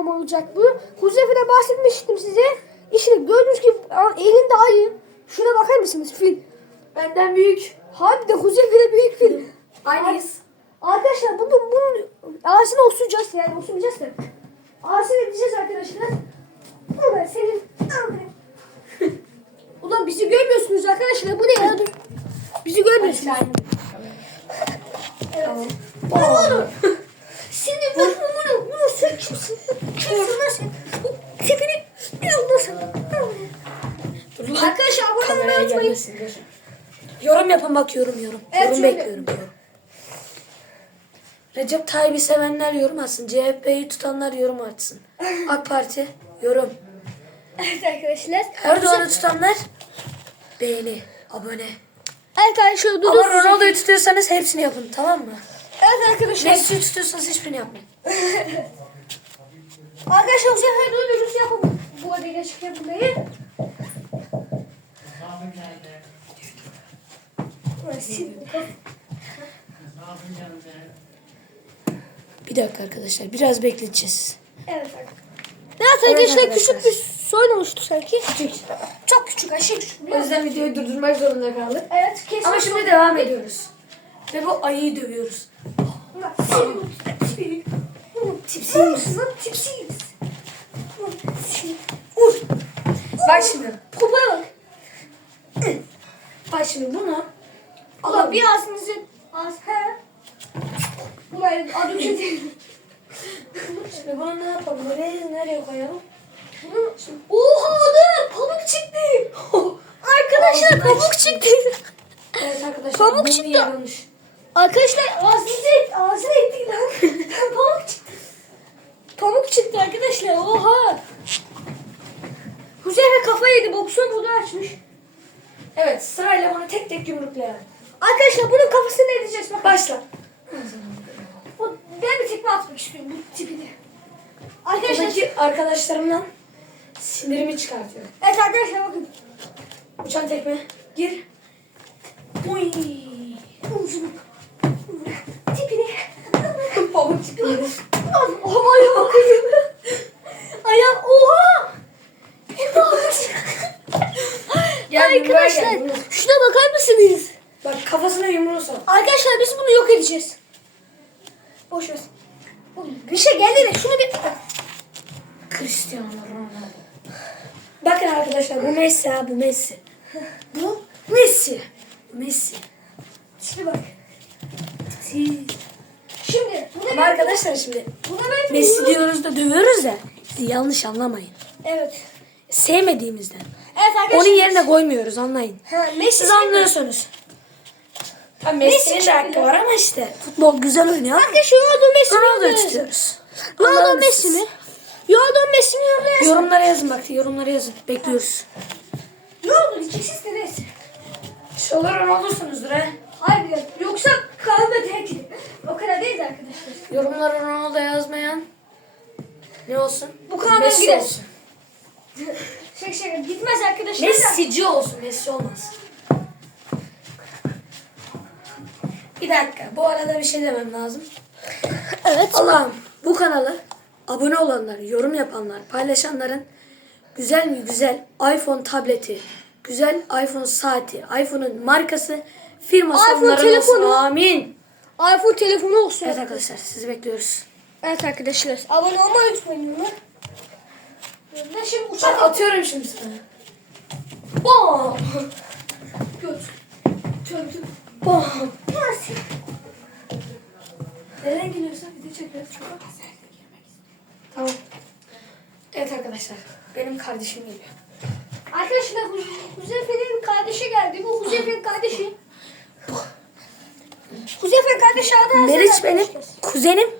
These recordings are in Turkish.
videom olacak bu. Huzeyfe'de bahsetmiştim size. İşte gördüğünüz gibi elinde ayı. Şuna bakar mısınız fil? Benden büyük. Hadi de Huzeyfe'de büyük fil. Aynıyız. Arkadaşlar bunu bunun ağzını osuracağız yani osuracağız da. Ağzını edeceğiz arkadaşlar. Ulan senin Ulan bizi görmüyorsunuz arkadaşlar. Bu ne ya? Dur. Bizi görmüyorsunuz. Evet. Ulan oğlum. Şimdi bak bunu bunu sen kimsin? Kimsin lan sen? Bu tipini bir olmasın. Arkadaşlar abone olmayı Kameraya unutmayın. gelmesin. dur. Yorum yapın bak yorum yorum. Evet, yorum şöyle. bekliyorum yorum. Recep Tayyip'i sevenler yorum atsın. CHP'yi tutanlar yorum atsın. AK Parti yorum. Evet arkadaşlar. Erdoğan'ı tutanlar beğeni, abone. Evet arkadaşlar Ama. Ronaldo'yu tutuyorsanız hepsini yapın tamam mı? Evet arkadaşlar. Messi'yi tutuyorsanız hiçbirini yapmayın. Arkadaşlar bu sefer duyduğunuz yapalım. Bu arada gerçekten burayı. Bir dakika arkadaşlar biraz bekleteceğiz. Evet arkadaşlar. Evet arkadaşlar küçük bir sorun oluştu sanki. Küçük. Çok küçük aşırı küçük. biliyor musun? videoyu durdurmak zorunda kaldık. Evet kesin. Ama şimdi devam ediyoruz. Ve bu ayıyı dövüyoruz. Tipsi. Tipsi misin lan? Tipsiyiz. Vur. Bak şimdi. Popaya bak. Bak şimdi bunu Allah bir ağzınızı ağız he. Bunlar adı şey değil. Şimdi bunu ne yapalım? Nereye, nereye koyalım? Bunu- Oha oğlum pamuk çıktı. Arkadaşlar pamuk çıktı. Evet arkadaşlar. Pamuk çıktı. Yanlış. Arkadaşlar ağzınızı et, ağzına ettik lan. Pamuk çıktı. Pamuk çıktı arkadaşlar. Oha. Huzeyfe kafa yedi. Boksun bunu açmış. Evet sırayla bunu tek tek yumruklayalım. Arkadaşlar bunun kafasını edeceğiz. Bak. Başla. Bu, ben bir tekme atmak istiyorum bu tipini. Arkadaşlar. Buradaki arkadaşlarımdan sinirimi çıkartıyorum. Evet arkadaşlar bakın. Uçan tekme. Gir. Uy. Uzun. Tipini. Pamuk çıktı. Oha ayağa bakayım. Ayağı oha. Arkadaşlar şuna bakar mısınız? Kafasına yumruğu sok. Arkadaşlar biz bunu yok edeceğiz. Boş ver. Bir şey geldi de şunu bir... Cristiano Ronaldo. Bakın arkadaşlar bu Messi ha bu Messi. Bu Messi. Messi. Şimdi bak. Şimdi Ama arkadaşlar şimdi Buna ben Messi diyoruz da dövüyoruz da bizi yanlış anlamayın. Evet. Sevmediğimizden. Evet arkadaşlar. Onun yerine koymuyoruz anlayın. Ha, Messi Siz anlıyorsunuz. Ha, Messi'nin Messi de hakkı var ama işte futbol güzel oynuyor. Arkadaşlar Ronaldo Messi? Ronaldo'yu yazın? tutuyoruz. Ronaldo Messi mi? Ronaldo Messi mi? Messi mi? Yorumlara yazın bak yorumlara yazın. Bekliyoruz. Ronaldo ikisi de neyse. İnşallah Ronaldo'sunuzdur he. Hayır. Yoksa kalma edin. O kadar değil de arkadaşlar. Yorumlara Ronaldo yazmayan ne olsun? Bu kanaldan Messi gider. olsun. Şaka şaka gitmez arkadaşlar da. Messi'ci olsun. Messi olmaz. Bir dakika. Bu arada bir şey demem lazım. Evet. Allah'ım bu kanalı abone olanlar, yorum yapanlar, paylaşanların güzel mi güzel iPhone tableti, güzel iPhone saati, iPhone'un markası, firması iPhone onların telefonu. olsun. Amin. iPhone telefonu olsun. Evet arkadaşlar sizi bekliyoruz. Evet arkadaşlar. Abone olmayı unutmayın. Ben şimdi uçak atıyorum şimdi sana. Bom. Göt. Bom. Nasıl? Nereden geliyorsa video çekiyoruz. Tamam. Evet arkadaşlar. Benim kardeşim geliyor. Arkadaşlar Hu- Huzeyfe'nin kardeşi geldi. Bu Huzeyfe'nin kardeşi. Huzeyfe kardeşi adı Meriç benim kuzenim.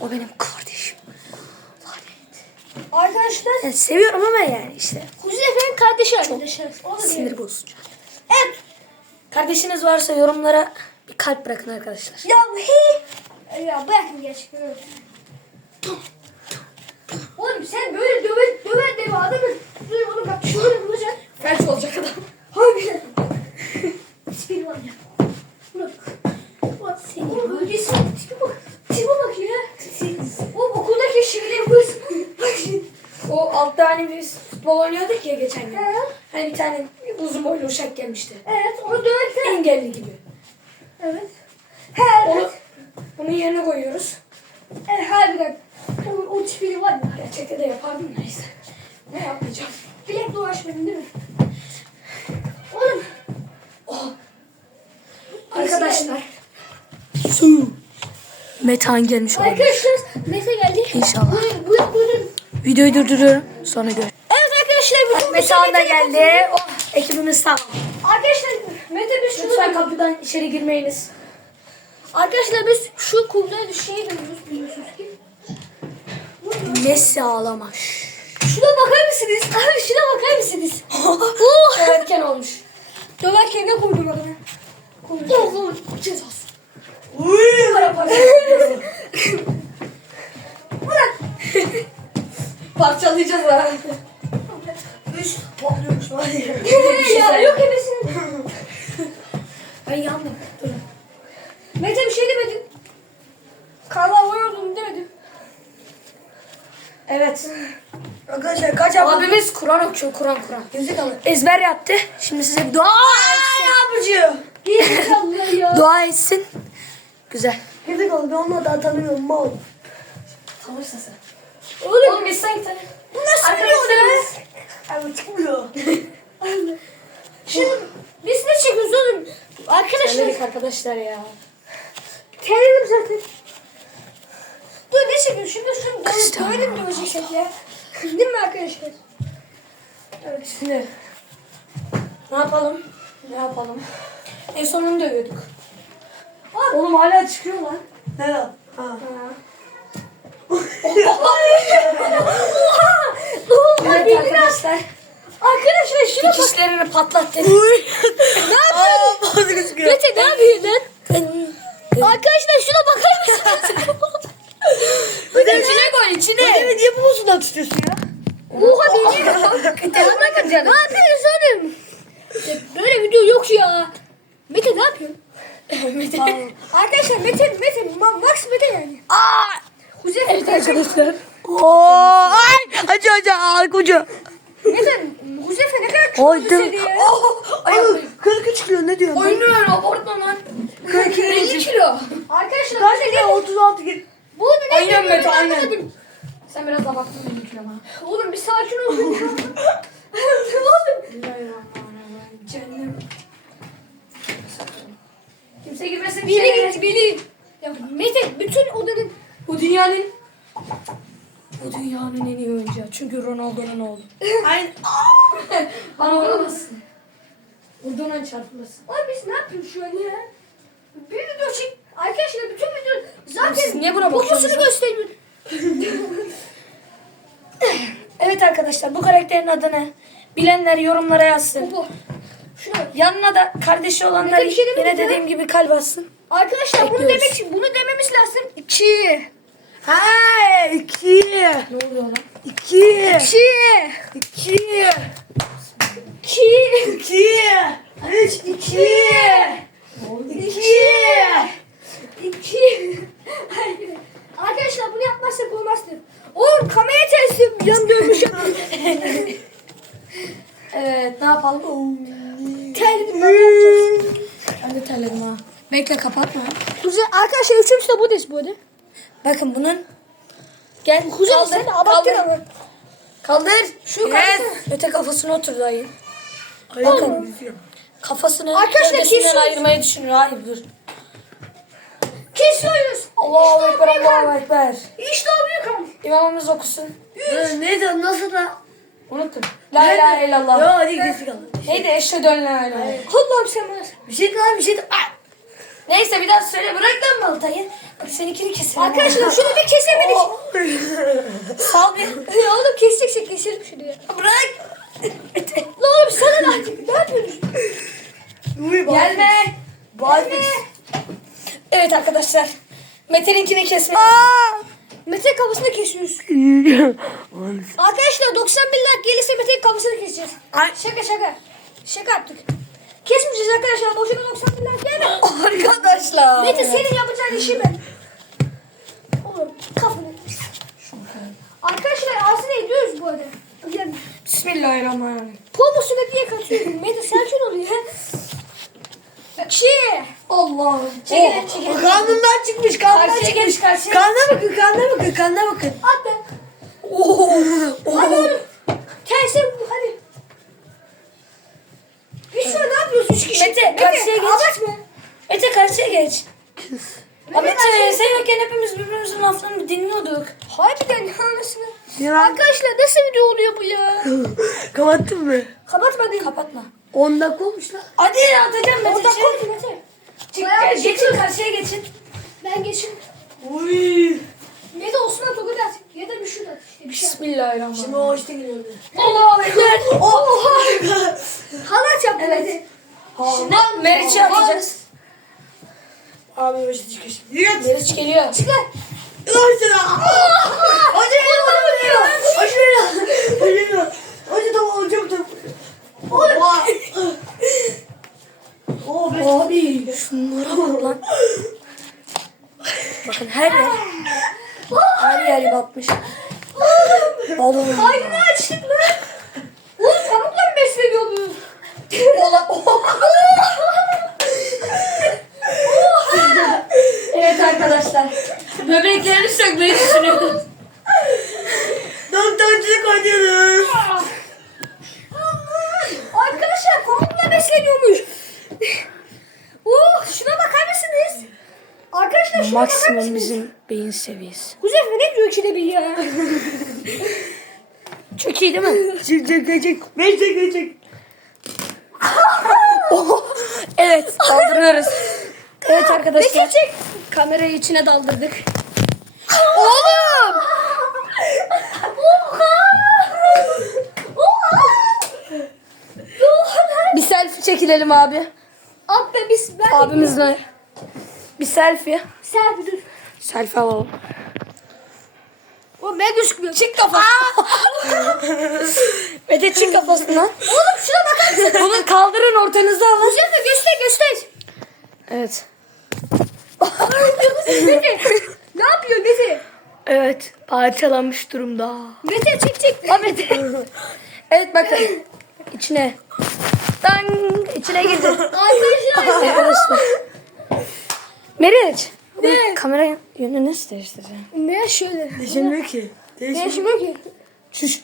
O benim kardeşim. Arkadaşlar Yani seviyorum ama yani işte. Huzeyfe'nin kardeşi arkadaşlar. Sinir bozucu. Evet. Kardeşiniz varsa yorumlara bir kalp bırakın arkadaşlar. Ya he. Ya bırakın gerçekten. Oğlum sen böyle döver döver deme adamı. Oğlum bak şöyle vuracaksın. Felç olacak adam. Harbiden. Tipini var ya. Bak. Bak seni. Öyleyse tipi bak. Tipe bak ya. O okuldaki şeyleri bu. hani biz futbol oynuyorduk ya geçen gün. He. Hani bir tane uzun boylu uşak gelmişti. Evet onu döverken. Engelli gibi. Evet. He Onu, evet. onun yerine koyuyoruz. Evet harbiden. O, o tipini var ya. Gerçekte de yapardım neyse. Ne yapmayacağım? Bilek dolaşmadın değil mi? Oğlum. Oh. Arkadaşlar. Su. Metan gelmiş olabilir. Arkadaşlar Mete geldi. İnşallah. Buyurun buyurun buyurun. Videoyu durduruyorum. Sonra gör. Evet arkadaşlar Metan da geldi. Oh, ekibimiz tamam. Arkadaşlar Mete biz şunu Lütfen kapıdan içeri girmeyiniz. Arkadaşlar biz şu kumda düşmeyi deniyoruz biliyorsunuz ki. Messi ağlamış. Şuna bakar mısınız? Abi şuna bakar mısınız? oh. Erken olmuş. Döverken ne koydum adına? Koydum. Cezası. Para para. Bırak. Parçalayacağız ha. Üç patlıyormuş var ya yok emesin. Ben yandım. Dur. Mete bir şey demedim. Karla oynuyordum demedim. Evet. Arkadaşlar kaç Abimiz Kur'an. Kur'an. Yüzük alın. Ezber yaptı. Şimdi size bir dua etsin. Yapıcı. Gerizekalı ya. Dua etsin. Güzel. Yüzük alın. Ben onu daha tanımıyorum. Mal. Tanırsın sen. Oğlum Oğlum biz sanki tanı. bu nasıl Arkadaşlar. Abi çıkmıyor. Şimdi biz ne çekiyoruz oğlum? Arkadaşlar Terledik arkadaşlar ya. terledim zaten. Dur ne çekiyoruz? Şimdi şunu böyle mi dövecek ya? Değil mi arkadaşlar? Evet şimdi. Ne yapalım? Ne yapalım? En sonunu dövüyorduk. Oğlum hala çıkıyor lan. Ne lan? Ha. Oha! Evet arkadaşlar. Arkadaşlar şuna bak. Dikişlerini patlattı. Ne yapıyorsun? Mete ne yapıyorsun lan? Arkadaşlar şuna bakar mısınız? içine koy içine. Ödemi niye bu musundan tutuyorsun ya? Oha beni. Telefona kır canım. Ne yapıyorsun oğlum? Ya Böyle video yok ya. Mete ne yapıyorsun? Arkadaşlar Mete, Mete, Ma- Max Mete yani. Aa! Huzeyfe Evet arkadaşlar. Oo! Ay! Acı acı ağır koca. Mete, Huzeyfe ne kadar çok Oydu. seni ya. Oğlum 43 çıkıyor ne diyorsun? Oynuyor abartma lan. 42 50 kilo. Arkadaşlar Kaç Mete kilo? ne? 36 git. Bu ne? Aynen diyor Mete, ben aynen. anlamadım. Sen biraz abarttın 50 kilo ama. Oğlum bir sakin ol. Oğlum. Bismillahirrahmanirrahim. Cennet. Kimse girmesin Biri içeri. gitti biri. Ya Mete bütün odanın Bu dünyanın bu dünyanın en iyi oyuncağı. Çünkü Ronaldo'nun oğlu. Aynen. Bana vuramazsın. Vurduğuna çarpılırsın. Abi biz ne yapıyoruz şu an ya? Bir video çek. Arkadaşlar bütün video zaten Siz niye buna bakıyorsunuz? gösteriyor. Evet arkadaşlar bu karakterin adını bilenler yorumlara yazsın. Şuna. Yanına da kardeşi olanlar bir şey yine ya. dediğim gibi kalp atsın. Arkadaşlar bunu Bekliyoruz. demek için bunu dememiz lazım. 2 Ha 2 Ne oluyor lan? 2 2 2 2 2 3 2 2 2 Arkadaşlar bunu yapmazsak olmazdı. Oğlum kamera tersi yan dönmüş. Evet ne yapalım? Terledim ben yapacağız? Ben de terledim ha. Bekle kapatma. Kuzey arkadaşlar üçümüz de buradayız bu arada. Bakın bunun Gel Kuzey kaldır, sen de abarttın ama. Kaldır. Şu kaldır. Öte kafasına otur dayı. Bakın. Kafasını Arkadaşlar gövdesinden kesiyoruz. ayırmayı düşünüyor. Hayır dur. Kesiyoruz. Allahu Ekber, Allahu. Ekber. İşte o büyük an. İmamımız okusun. Ne diyorsun nasıl da? Unuttum. La ilahe illallah. Yo hadi yüzük alın. Neydi? Eşhedü en la ilahe. Allah'ım sen bana. Bir şey daha bir şey daha. Ay! Neyse bir daha söyle. Bırak lan baltayı. Bak seninkini keselim. Arkadaşlar şunu bir kesemedik. Sal bir. Ya oğlum kesecekse keselim şunu ya. Bırak. La oğlum sana ne artık? Ne yapıyorsun? Uy. Gelme. Barbie. Evet arkadaşlar. Mete'ninkini kesme. Mete kafasını kesiyoruz. Arkadaşlar 91 like gelirse Mete'nin kafasını keseceğiz. Ay. Şaka şaka. Şaka yaptık. Kesmeyeceğiz arkadaşlar. Boşuna 91 like gelme. Arkadaşlar. Mete senin yapacağın işi ben. Oğlum kafanı. Arkadaşlar ağzını ediyoruz bu arada. Bismillahirrahmanirrahim. Pomusuna diye kaçıyorum. Mete sakin ol ya. İki. Allah'ım. Çekilin, çekilin. Karnından çıkmış, karnından Karşıya çıkmış. geç, karşıya. Karnına bakın, karnına bakın, karnına bakın. At be. Oo. Hadi oğlum. Tersi hadi. Biz şu an ne üç kişi? Mete, karşıya geç. Abartma. Mete karşıya geç. Mete sen yokken hepimiz birbirimizin laflarını dinliyorduk. Harbiden anasını. Ya. Arkadaşlar nasıl video oluyor bu ya? Kapattın mı? Kapatmadım. Kapatma. 10 dakika olmuş lan. Hadi atacağım Mete. Orada çık. koy Mete. Çık, Bayağı geçin karşıya geçin. Ben geçeyim. Uy. Mete Osman Tokat at. Ya da bir şut at işte bir şey at. Bismillahirrahmanirrahim. Şimdi o işte geliyordu. Allah'a ekber. Oha. Halat yap Evet. Şimdi Meriç'i atacağız. Abi başı çıkış. Yürü. Meriç geliyor. Çık lan. Hoca. Hoca ya. Hoca ya. Hoca ya. Hoca tamam hocam tamam. Oha. Oo be. Abi şunlara bak lan. Bakın her yer. Her yer batmış. Oğlum. Kaynını açtık lan. Oğlum pamukla mı besleniyorsunuz? Evet arkadaşlar. Böbreklerini sökmeyi düşünüyoruz. Doktorculuk oynuyoruz. Arkadaşlar pamukla besleniyormuş. Oh şuna bakar mısınız? Arkadaşlar şuna bakar Maksimum mısınız? bizim beyin seviyesi. Kuzey ne diyor ikide bir ya? Çok iyi değil mi? Çık çık çık. Beş çık çık. evet daldırıyoruz. Evet arkadaşlar. Peki çek. Kamerayı içine daldırdık. Oğlum! Oha! Oha! Bir selfie çekilelim abi. At be biz ben Abimizle. Bir selfie. Sen bir dur. Selfie alalım. O ben gözükmüyor. Çık kafası. Mete çık kafasından. Oğlum şuna bakar mısın? Bunu kaldırın ortanıza alın. De göster göster. Evet. Mete. ne yapıyor Mete? Evet. Parçalanmış durumda. Mete çek çek. Ha Mete. evet bakın. İçine. Dang. içine girdi. Arkadaşlar. Arkadaşlar. Meriç. Ne? Kamera yönünü nasıl değiştireceğim? Ne şöyle? Değişmiyor ki. Değişmiyor. Değişmiyor ki. Şuş.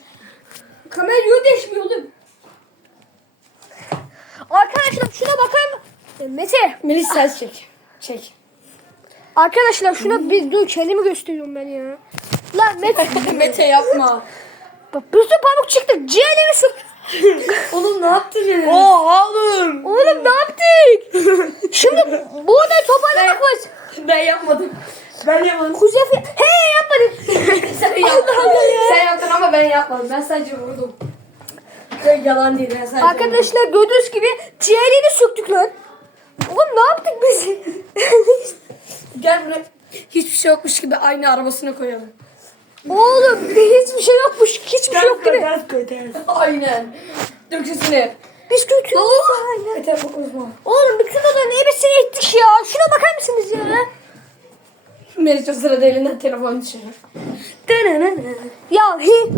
Kamera yön değişmiyor oğlum. Arkadaşlar şuna bakar mı? Mete. Melis sen çek. Çek. Arkadaşlar şuna bir dur kendimi gösteriyorum ben ya. Lan Mete. Mete yapma. Bak bütün pamuk çıktı. Ciğerimi sok. Oğlum ne yaptın ya? Oha oğlum. Oğlum ne yaptık? Şimdi bu odayı toparlamak var. Ben yapmadım. Ben yapmadım. Kuzey Fe- He yapmadık. Sen yaptın. Sen yaptın ama ben yapmadım. Ben sadece vurdum. Ben yalan değil. Ben sadece Arkadaşlar gördüğünüz gibi ciğerini söktük lan. Oğlum ne yaptık biz? Gel buraya. Hiçbir şey yokmuş gibi aynı arabasına koyalım. Oğlum hiçbir şey yokmuş. Hiçbir şey yok mi? ters koy, ters. Aynen. Dökülsün hep. Biz kötü Mete kokuzma. Oğlum bütün odanın hepsini ettik ya. Şuna bakar mısınız ya? Meriç o sırada elinden telefon düşürür. Ya hi.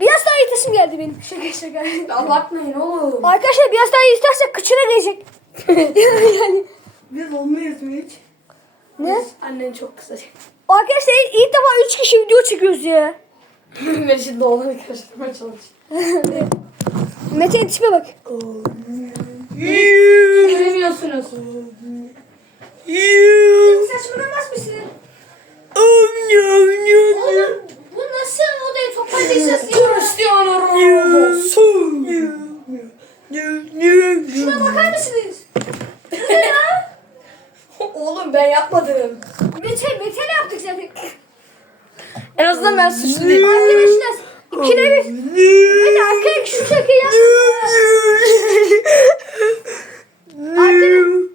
Biraz daha itesim geldi benim. Şaka şaka. Abartmayın oğlum. Arkadaşlar biraz daha itersek kıçına gelecek. yani. Biz olmayız mı hiç? Ne? Annen çok kızacak. Arkadaşlar ilk defa 3 kişi video çekiyoruz ya. Meriç'in doğumunu karıştırmaya çalışıyor. Mete'nin tipine bak. Göremiyorsunuz. Saçmalamaz mısın? Oğlum bu nasıl odayı toplayacağız ya? Cristiano Şuna bakar mısınız? Bu ne ya? Oğlum ben yapmadım. Mete, Mete ne yaptık zaten? En değilim. Arkadaşlar ikide bir. Mete arkaya şu şakayı yap. Arkadaş.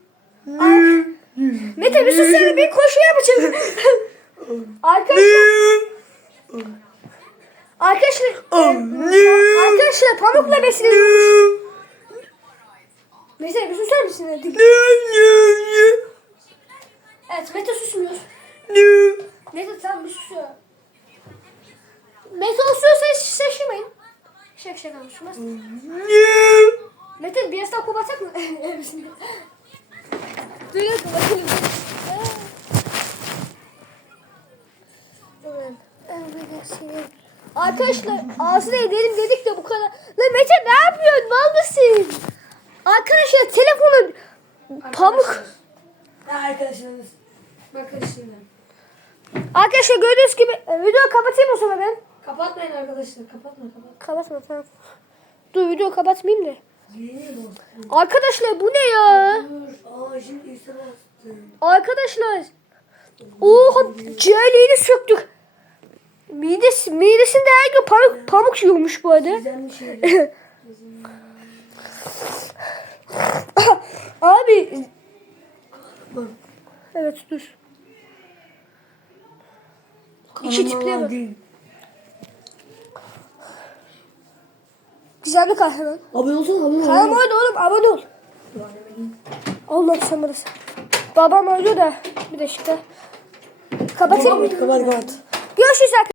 Mete bir sussana bir koşu yapacağım. Arkadaşlar. Arkadaşlar. Arkadaşlar pamukla besleniyormuş. Mete bir susar mısın artık? Evet Mete susmuyor. Mete sen bir sus Mete olsun şaşırmayın. Şaka şaka konuşmaz. Mete bir yastığa koparsak mı? Dur ya bakalım. Arkadaşlar ağzına edelim dedik de bu kadar. Lan Mete ne yapıyorsun? Mal mısın? Arkadaşlar telefonun pamuk. Ya arkadaşlarınız. Bakın şimdi. Arkadaşlar gördüğünüz gibi e, videoyu kapatayım o zaman ben. Kapatmayın arkadaşlar. Kapatma kapat. Kapatma tamam. Dur videoyu kapatmayayım da. Arkadaşlar bu ne ya? Aa şimdi üstüne bastım. Arkadaşlar. Oha ciğerliğini söktük. Midesi, midesinde her gün pamuk, pamuk yiyormuş bu arada. Abi. Evet dur. İki tipliğe bak. Güzel bir kahraman. Abone olsana abone ol. Tamam hadi oğlum abone ol. Allah burası. Babam öldü de bir dakika. Kapatayım mı? Kapat kapat. Görüşürüz arkadaşlar.